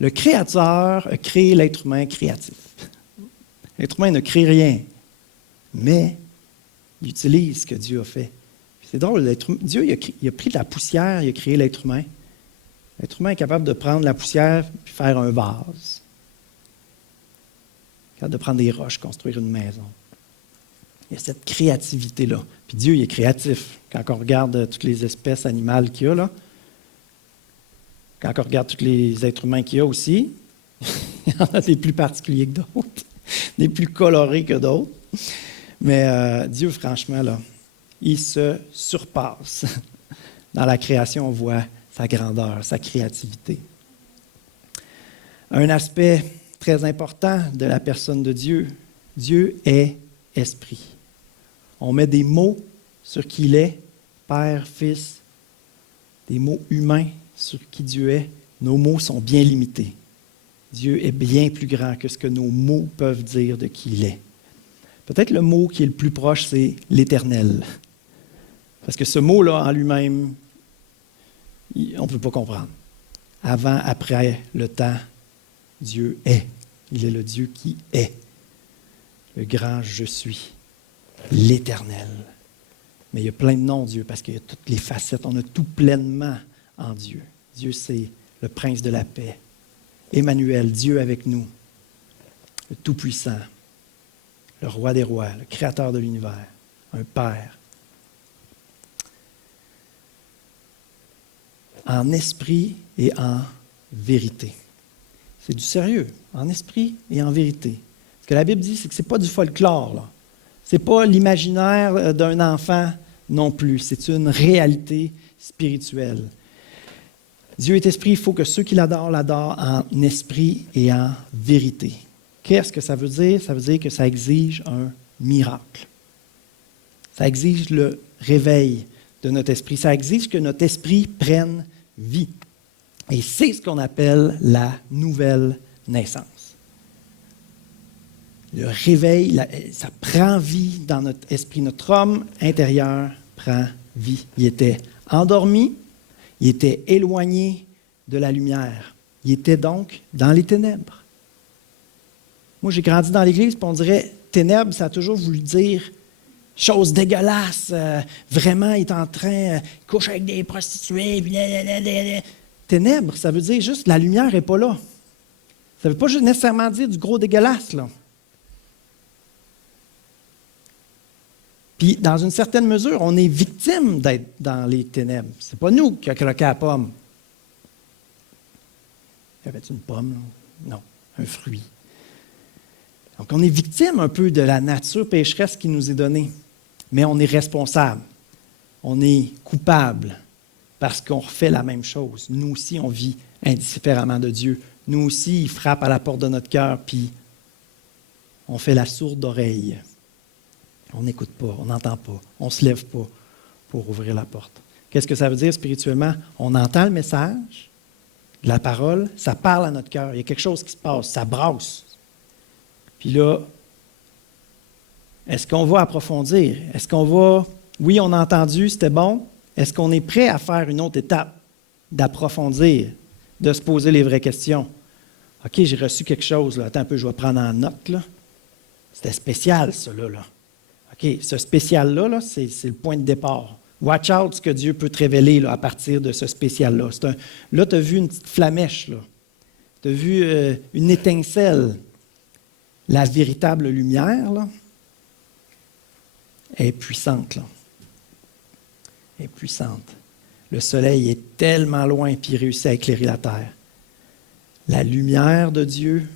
Le Créateur a créé l'être humain créatif. L'être humain ne crée rien, mais il utilise ce que Dieu a fait. C'est drôle, Dieu il a pris de la poussière, il a créé l'être humain. L'être humain est capable de prendre la poussière et faire un vase. Capable de prendre des roches, construire une maison. Il y a cette créativité-là. Puis Dieu, il est créatif. Quand on regarde toutes les espèces animales qu'il y a, là, quand on regarde tous les êtres humains qu'il y a aussi, il y en a des plus particuliers que d'autres, des plus colorés que d'autres. Mais Dieu, franchement, là, il se surpasse. Dans la création, on voit sa grandeur, sa créativité. Un aspect très important de la personne de Dieu, Dieu est esprit. On met des mots sur qui il est, Père, Fils, des mots humains sur qui Dieu est. Nos mots sont bien limités. Dieu est bien plus grand que ce que nos mots peuvent dire de qui il est. Peut-être le mot qui est le plus proche, c'est l'Éternel. Parce que ce mot-là, en lui-même, on ne peut pas comprendre. Avant, après, le temps, Dieu est. Il est le Dieu qui est. Le grand je suis. L'Éternel. Mais il y a plein de noms, Dieu, parce qu'il y a toutes les facettes. On a tout pleinement en Dieu. Dieu, c'est le prince de la paix. Emmanuel, Dieu avec nous. Le Tout-Puissant. Le roi des rois, le créateur de l'univers. Un Père. En esprit et en vérité. C'est du sérieux, en esprit et en vérité. Ce que la Bible dit, c'est que ce n'est pas du folklore, là. Ce n'est pas l'imaginaire d'un enfant non plus. C'est une réalité spirituelle. Dieu est esprit, il faut que ceux qui l'adorent, l'adorent en esprit et en vérité. Qu'est-ce que ça veut dire? Ça veut dire que ça exige un miracle. Ça exige le réveil de notre esprit. Ça exige que notre esprit prenne vie. Et c'est ce qu'on appelle la nouvelle naissance. Le réveil, ça prend vie dans notre esprit. Notre homme intérieur prend vie. Il était endormi, il était éloigné de la lumière. Il était donc dans les ténèbres. Moi, j'ai grandi dans l'Église, puis on dirait ténèbres, ça a toujours voulu dire chose dégueulasse. Vraiment, il est en train, il couche avec des prostituées. Ténèbres, ça veut dire juste la lumière n'est pas là. Ça ne veut pas juste nécessairement dire du gros dégueulasse, là. Puis, dans une certaine mesure, on est victime d'être dans les ténèbres. Ce n'est pas nous qui avons croqué la pomme. Y avait-il une pomme, là? Non, un fruit. Donc, on est victime un peu de la nature pécheresse qui nous est donnée. Mais on est responsable. On est coupable parce qu'on refait la même chose. Nous aussi, on vit indifféremment de Dieu. Nous aussi, il frappe à la porte de notre cœur, puis on fait la sourde oreille. On n'écoute pas, on n'entend pas, on ne se lève pas pour ouvrir la porte. Qu'est-ce que ça veut dire spirituellement? On entend le message, la parole, ça parle à notre cœur. Il y a quelque chose qui se passe, ça brasse. Puis là, est-ce qu'on va approfondir? Est-ce qu'on va, oui, on a entendu, c'était bon. Est-ce qu'on est prêt à faire une autre étape, d'approfondir, de se poser les vraies questions? OK, j'ai reçu quelque chose, là. Attends un peu, je vais prendre en note, là. C'était spécial, ça, là. OK, ce spécial-là, là, c'est le point de départ. Watch out ce que Dieu peut te révéler là, à partir de ce spécial-là. Là, tu as vu une petite flamèche, là. Tu as vu une étincelle. La véritable lumière, là, est puissante, là. Est puissante. Le soleil est tellement loin puis il réussit à éclairer la terre. La lumière de Dieu,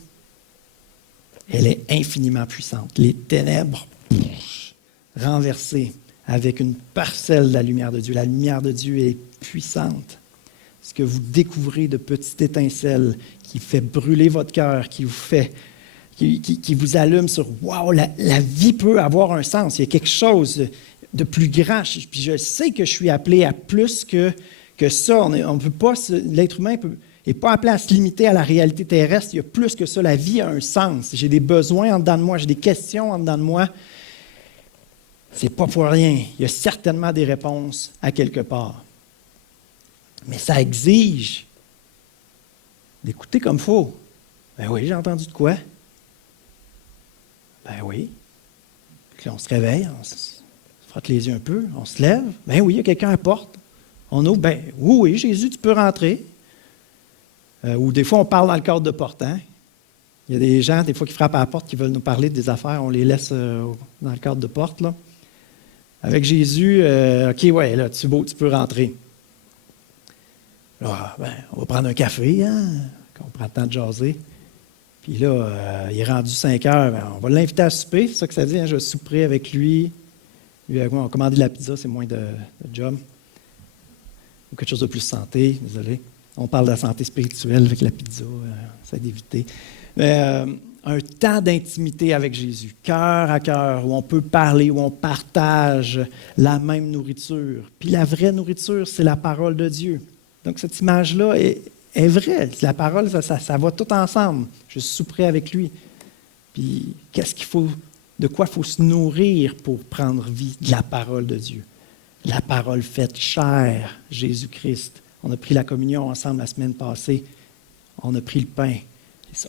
elle est infiniment puissante. Les ténèbres, renversées avec une parcelle de la lumière de Dieu. La lumière de Dieu est puissante. Ce que vous découvrez de petites étincelles qui fait brûler votre cœur, qui vous allume sur « Wow, la vie peut avoir un sens. Il y a quelque chose de plus grand. » Puis je sais que je suis appelé à plus que ça. On peut pas, l'être humain n'est pas appelé à se limiter à la réalité terrestre. Il y a plus que ça. La vie a un sens. J'ai des besoins en dedans de moi. J'ai des questions en dedans de moi. C'est pas pour rien. Il y a certainement des réponses à quelque part. Mais ça exige d'écouter comme il faut. Ben oui, j'ai entendu de quoi? Ben oui. Puis là, on se réveille, on se frotte les yeux un peu, on se lève. Ben oui, il y a quelqu'un à la porte. On ouvre, ben oui, Jésus, tu peux rentrer. Ou des fois, on parle dans le cadre de porte. Hein? Il y a des gens, des fois, qui frappent à la porte, qui veulent nous parler des affaires. On les laisse dans le cadre de porte, là. Avec Jésus, OK, ouais, là, tu peux rentrer. Là, ben, on va prendre un café, hein, quand on prend le temps de jaser. Puis là, il est rendu 5 heures, ben, on va l'inviter à souper, c'est ça que ça dit, hein, je souperai avec lui. Lui avec moi, on va commander de la pizza, c'est moins de job. Ou quelque chose de plus santé, désolé. On parle de la santé spirituelle avec la pizza, ça d'éviter. Mais un temps d'intimité avec Jésus, cœur à cœur, où on peut parler, où on partage la même nourriture. Puis la vraie nourriture, c'est la parole de Dieu. Donc cette image-là est vraie. La parole, ça va tout ensemble. Je souperai avec lui. Puis de quoi il faut se nourrir pour prendre vie? De la parole de Dieu. La parole faite chair, Jésus-Christ. On a pris la communion ensemble la semaine passée. On a pris le pain.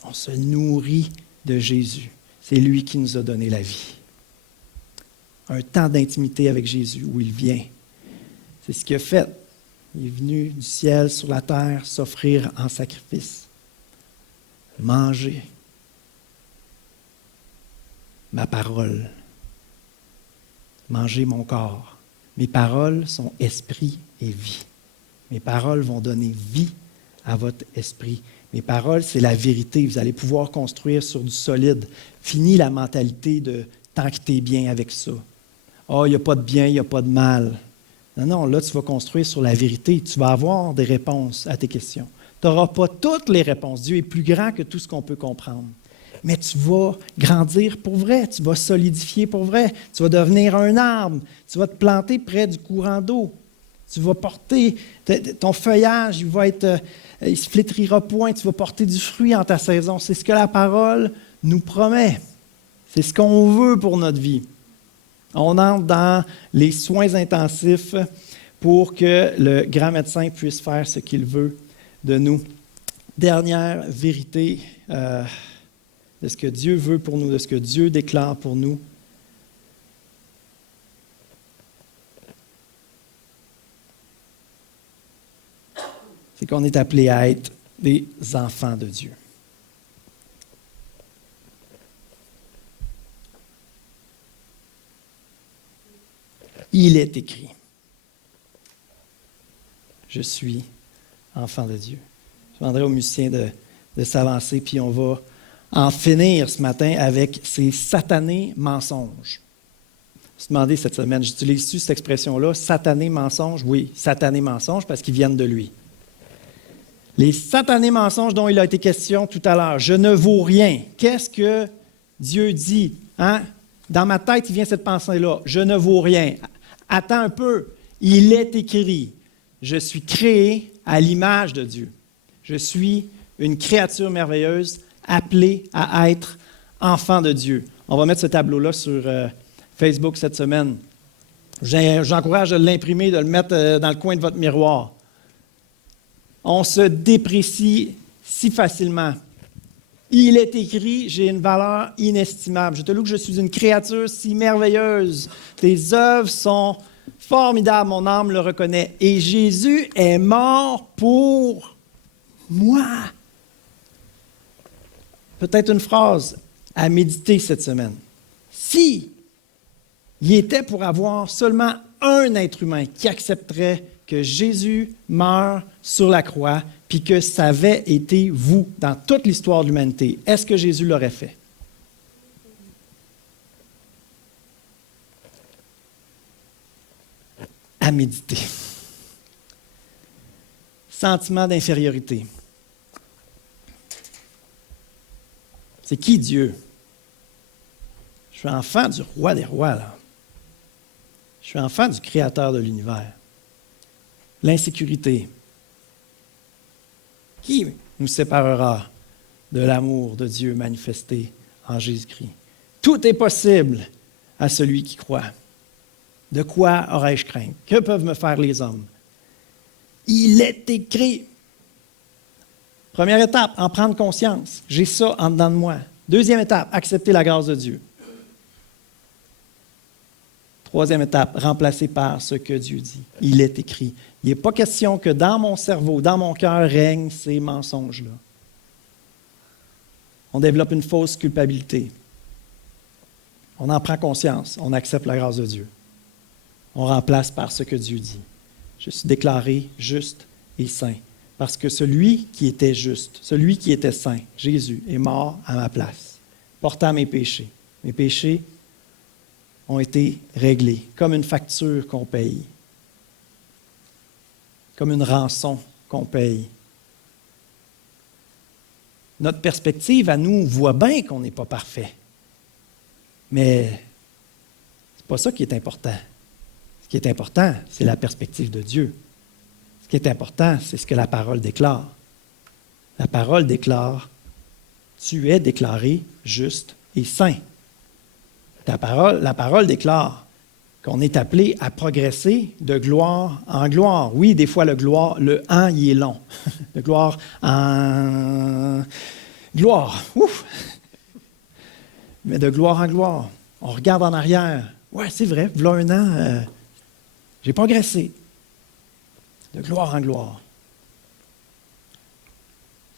On se nourrit de Jésus. C'est lui qui nous a donné la vie. Un temps d'intimité avec Jésus où il vient. C'est ce qu'il a fait. Il est venu du ciel sur la terre s'offrir en sacrifice. Manger ma parole. Manger mon corps. Mes paroles sont esprit et vie. Mes paroles vont donner vie à votre esprit. Mes paroles, c'est la vérité. Vous allez pouvoir construire sur du solide. Fini la mentalité de « tant que tu es bien avec ça ». « Ah, il n'y a pas de bien, il n'y a pas de mal ». Non, là, tu vas construire sur la vérité. Tu vas avoir des réponses à tes questions. Tu n'auras pas toutes les réponses. Dieu est plus grand que tout ce qu'on peut comprendre. Mais tu vas grandir pour vrai. Tu vas solidifier pour vrai. Tu vas devenir un arbre. Tu vas te planter près du courant d'eau. Tu vas porter ton feuillage, il ne se flétrira point. Tu vas porter du fruit en ta saison. C'est ce que la parole nous promet. C'est ce qu'on veut pour notre vie. On entre dans les soins intensifs pour que le grand médecin puisse faire ce qu'il veut de nous. Dernière vérité de ce que Dieu veut pour nous, de ce que Dieu déclare pour nous. C'est qu'on est appelé à être des enfants de Dieu. Il est écrit. Je suis enfant de Dieu. Je demanderai aux musiciens de s'avancer, puis on va en finir ce matin avec ces satanés mensonges. Je me suis demandé cette semaine, j'utilise-tu cette expression-là, satanés mensonges? Oui, satanés mensonges, parce qu'ils viennent de lui. Les satanés mensonges dont il a été question tout à l'heure. Je ne vaux rien. Qu'est-ce que Dieu dit? Hein? Dans ma tête, il vient cette pensée-là. Je ne vaux rien. Attends un peu. Il est écrit. Je suis créé à l'image de Dieu. Je suis une créature merveilleuse appelée à être enfant de Dieu. On va mettre ce tableau-là sur Facebook cette semaine. J'encourage de l'imprimer, de le mettre dans le coin de votre miroir. On se déprécie si facilement. Il est écrit, j'ai une valeur inestimable. Je te loue que je suis une créature si merveilleuse. Tes œuvres sont formidables, mon âme le reconnaît. Et Jésus est mort pour moi. Peut-être une phrase à méditer cette semaine. Si il était pour avoir seulement un être humain qui accepterait que Jésus meure sur la croix, puis que ça avait été vous dans toute l'histoire de l'humanité, est-ce que Jésus l'aurait fait? À méditer. Sentiment d'infériorité. C'est qui Dieu? Je suis enfant du roi des rois, là. Je suis enfant du créateur de l'univers. L'insécurité. Qui nous séparera de l'amour de Dieu manifesté en Jésus-Christ? Tout est possible à celui qui croit. De quoi aurais-je crainte? Que peuvent me faire les hommes? Il est écrit. Première étape, en prendre conscience. J'ai ça en dedans de moi. Deuxième étape, accepter la grâce de Dieu. Troisième étape, remplacer par ce que Dieu dit. Il est écrit. Il n'est pas question que dans mon cerveau, dans mon cœur, règnent ces mensonges-là. On développe une fausse culpabilité. On en prend conscience. On accepte la grâce de Dieu. On remplace par ce que Dieu dit. Je suis déclaré juste et saint. Parce que celui qui était juste, celui qui était saint, Jésus, est mort à ma place, portant mes péchés. Mes péchés ont été réglés, comme une facture qu'on paye, comme une rançon qu'on paye. Notre perspective à nous voit bien qu'on n'est pas parfait. Mais ce n'est pas ça qui est important. Ce qui est important, c'est la perspective de Dieu. Ce qui est important, c'est ce que la parole déclare. La parole déclare, tu es déclaré juste et saint. La parole déclare qu'on est appelé à progresser de gloire en gloire. Oui, des fois, le « en », il est long. De gloire en gloire. Ouf! Mais de gloire en gloire. On regarde en arrière. Ouais, c'est vrai, voilà un an, j'ai progressé. De gloire en gloire.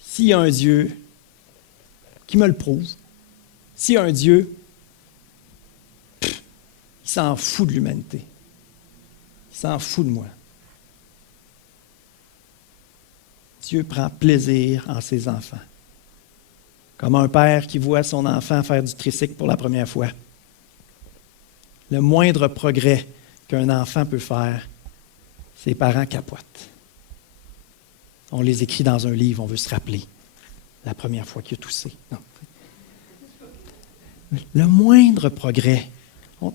S'il y a un Dieu qui me le prouve, s'il y a un Dieu, il s'en fout de l'humanité. Il s'en fout de moi. Dieu prend plaisir en ses enfants. Comme un père qui voit son enfant faire du tricycle pour la première fois. Le moindre progrès qu'un enfant peut faire, ses parents capotent. On les écrit dans un livre, on veut se rappeler la première fois qu'il a toussé. Non. Le moindre progrès.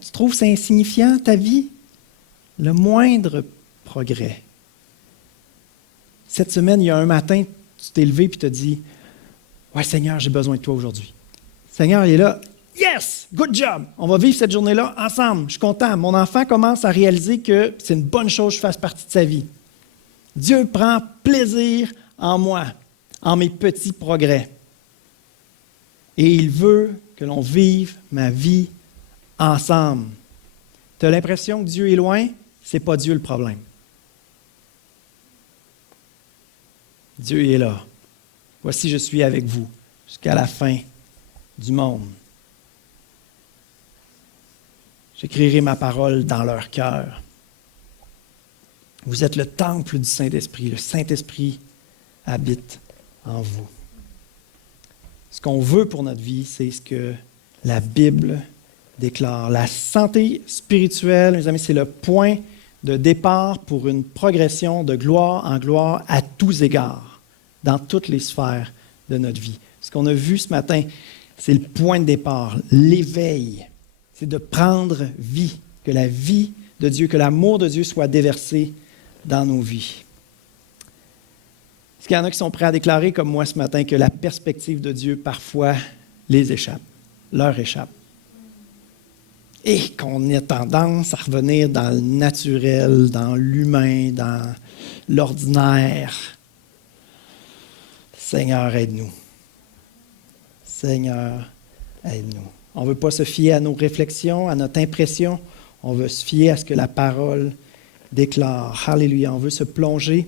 Tu trouves ça insignifiant, ta vie? Le moindre progrès. Cette semaine, il y a un matin, tu t'es levé et tu as dit « Ouais, Seigneur, j'ai besoin de toi aujourd'hui. » Seigneur, il est là. « Yes! Good job! On va vivre cette journée-là ensemble. Je suis content. Mon enfant commence à réaliser que c'est une bonne chose que je fasse partie de sa vie. Dieu prend plaisir en moi, en mes petits progrès. Et il veut que l'on vive ma vie ensemble. Tu as l'impression que Dieu est loin? Ce n'est pas Dieu le problème. Dieu est là. Voici, je suis avec vous jusqu'à la fin du monde. J'écrirai ma parole dans leur cœur. Vous êtes le temple du Saint-Esprit. Le Saint-Esprit habite en vous. Ce qu'on veut pour notre vie, c'est ce que la Bible déclare. La santé spirituelle, mes amis, c'est le point de départ pour une progression de gloire en gloire à tous égards, dans toutes les sphères de notre vie. Ce qu'on a vu ce matin, c'est le point de départ, l'éveil. C'est de prendre vie, que la vie de Dieu, que l'amour de Dieu soit déversé dans nos vies. Est-ce qu'il y en a qui sont prêts à déclarer, comme moi ce matin, que la perspective de Dieu, parfois, les échappe, leur échappe? Et qu'on ait tendance à revenir dans le naturel, dans l'humain, dans l'ordinaire. Seigneur, aide-nous. Seigneur, aide-nous. On ne veut pas se fier à nos réflexions, à notre impression. On veut se fier à ce que la parole déclare. Alléluia. On veut se plonger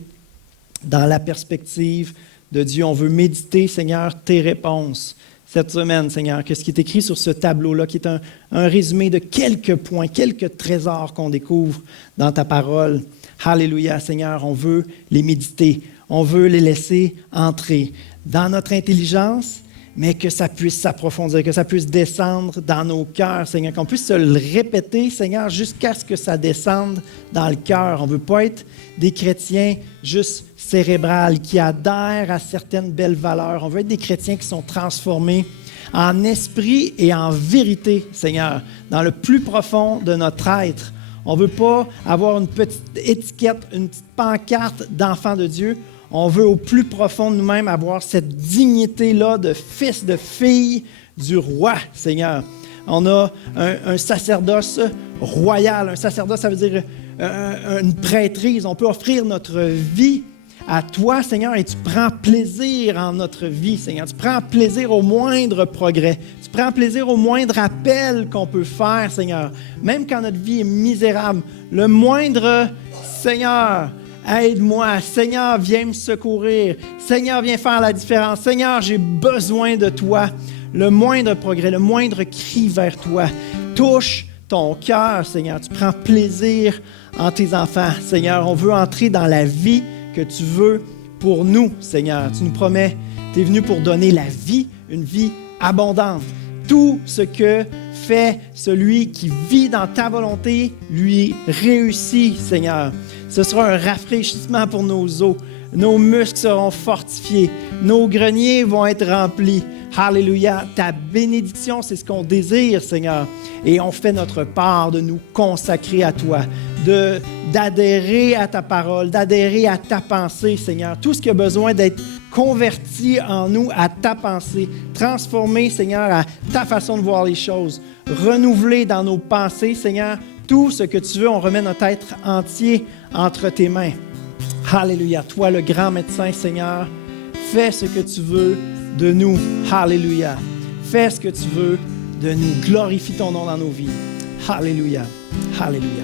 dans la perspective de Dieu. On veut méditer, Seigneur, tes réponses. Cette semaine, Seigneur, que ce qui est écrit sur ce tableau-là, qui est un résumé de quelques points, quelques trésors qu'on découvre dans ta parole. Alléluia, Seigneur, on veut les méditer. On veut les laisser entrer dans notre intelligence, mais que ça puisse s'approfondir, que ça puisse descendre dans nos cœurs, Seigneur, qu'on puisse se le répéter, Seigneur, jusqu'à ce que ça descende dans le cœur. On ne veut pas être des chrétiens juste cérébrales, qui adhèrent à certaines belles valeurs. On veut être des chrétiens qui sont transformés en esprit et en vérité, Seigneur, dans le plus profond de notre être. On ne veut pas avoir une petite étiquette, une petite pancarte d'enfant de Dieu. On veut au plus profond de nous-mêmes avoir cette dignité-là de fils, de fille du roi, Seigneur. On a un sacerdoce royal. Un sacerdoce, ça veut dire une prêtrise. On peut offrir notre vie à toi, Seigneur, et tu prends plaisir en notre vie, Seigneur. Tu prends plaisir au moindre progrès. Tu prends plaisir au moindre appel qu'on peut faire, Seigneur. Même quand notre vie est misérable, le moindre, Seigneur, aide-moi. Seigneur, viens me secourir. Seigneur, viens faire la différence. Seigneur, j'ai besoin de toi. Le moindre progrès, le moindre cri vers toi touche ton cœur, Seigneur. Tu prends plaisir en tes enfants, Seigneur. On veut entrer dans la vie que tu veux pour nous, Seigneur. Tu nous promets, tu es venu pour donner la vie, une vie abondante. Tout ce que fait celui qui vit dans ta volonté, lui réussit, Seigneur. Ce sera un rafraîchissement pour nos os. Nos muscles seront fortifiés. Nos greniers vont être remplis. Alléluia. Ta bénédiction, c'est ce qu'on désire, Seigneur. Et on fait notre part de nous consacrer à toi, d'adhérer à ta parole, d'adhérer à ta pensée, Seigneur. Tout ce qui a besoin d'être converti en nous à ta pensée, transformé, Seigneur, à ta façon de voir les choses, renouvelé dans nos pensées, Seigneur. Tout ce que tu veux, on remet notre être entier entre tes mains. Alléluia. Toi, le grand médecin, Seigneur, fais ce que tu veux de nous. Alléluia. Fais ce que tu veux de nous. Glorifie ton nom dans nos vies. Alléluia. Alléluia.